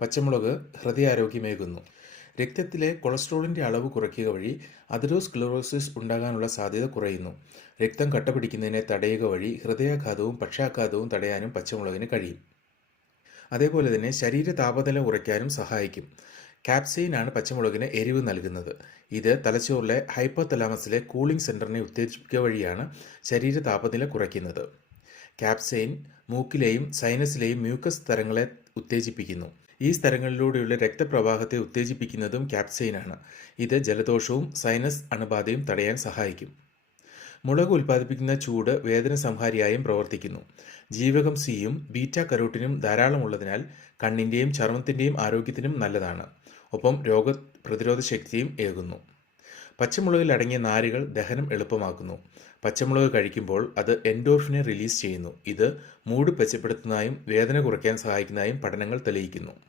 പച്ചമുളക് ഹൃദയാരോഗ്യമേകുന്നു. രക്തത്തിലെ കൊളസ്ട്രോളിൻ്റെ അളവ് കുറയ്ക്കുക വഴി അതെറോസ്ക്ലെറോസിസ് ഉണ്ടാകാനുള്ള സാധ്യത കുറയുന്നു. രക്തം കട്ടപിടിക്കുന്നതിനെ തടയുക വഴി ഹൃദയാഘാതവും പക്ഷാഘാതവും തടയാനും പച്ചമുളകിന് കഴിയും. അതേപോലെ തന്നെ ശരീര താപനില കുറയ്ക്കാനും സഹായിക്കും. കാപ്സെയിൻ ആണ് പച്ചമുളകിന് എരിവ് നൽകുന്നത്. ഇത് തലച്ചോറിലെ ഹൈപ്പോതലാമസിലെ കൂളിംഗ് സെൻറ്ററിനെ ഉത്തേജിപ്പിക്കുക വഴിയാണ് ശരീര താപനില കുറയ്ക്കുന്നത്. കാപ്സെയിൻ മൂക്കിലെയും സൈനസിലെയും മ്യൂക്കസ് സ്തരങ്ങളെ ഉത്തേജിപ്പിക്കുന്നു. ഈ സ്തരങ്ങളിലൂടെയുള്ള രക്തപ്രവാഹത്തെ ഉത്തേജിപ്പിക്കുന്നതും കാപ്സെയിനാണ്. ഇത് ജലദോഷവും സൈനസ് അണുബാധയും തടയാൻ സഹായിക്കും. മുളക് ഉൽപ്പാദിപ്പിക്കുന്ന ചൂട് വേദന സംഹാരിയായും പ്രവർത്തിക്കുന്നു. ജീവകം സിയും ബീറ്റ കരോട്ടിനും ധാരാളമുള്ളതിനാൽ കണ്ണിൻ്റെയും ചർമ്മത്തിൻ്റെയും ആരോഗ്യത്തിനും നല്ലതാണ്. ഒപ്പം രോഗപ്രതിരോധ ശക്തിയും ഏകുന്നു. പച്ചമുളകിൽ അടങ്ങിയ നാരുകൾ ദഹനം എളുപ്പമാക്കുന്നു. പച്ചമുളക് കഴിക്കുമ്പോൾ അത് എൻഡോർഫിനെ റിലീസ് ചെയ്യുന്നു. ഇത് മൂഡ് മെച്ചപ്പെടുത്തുന്നതായും വേദന കുറയ്ക്കാൻ സഹായിക്കുന്നതായും പഠനങ്ങൾ തെളിയിക്കുന്നു.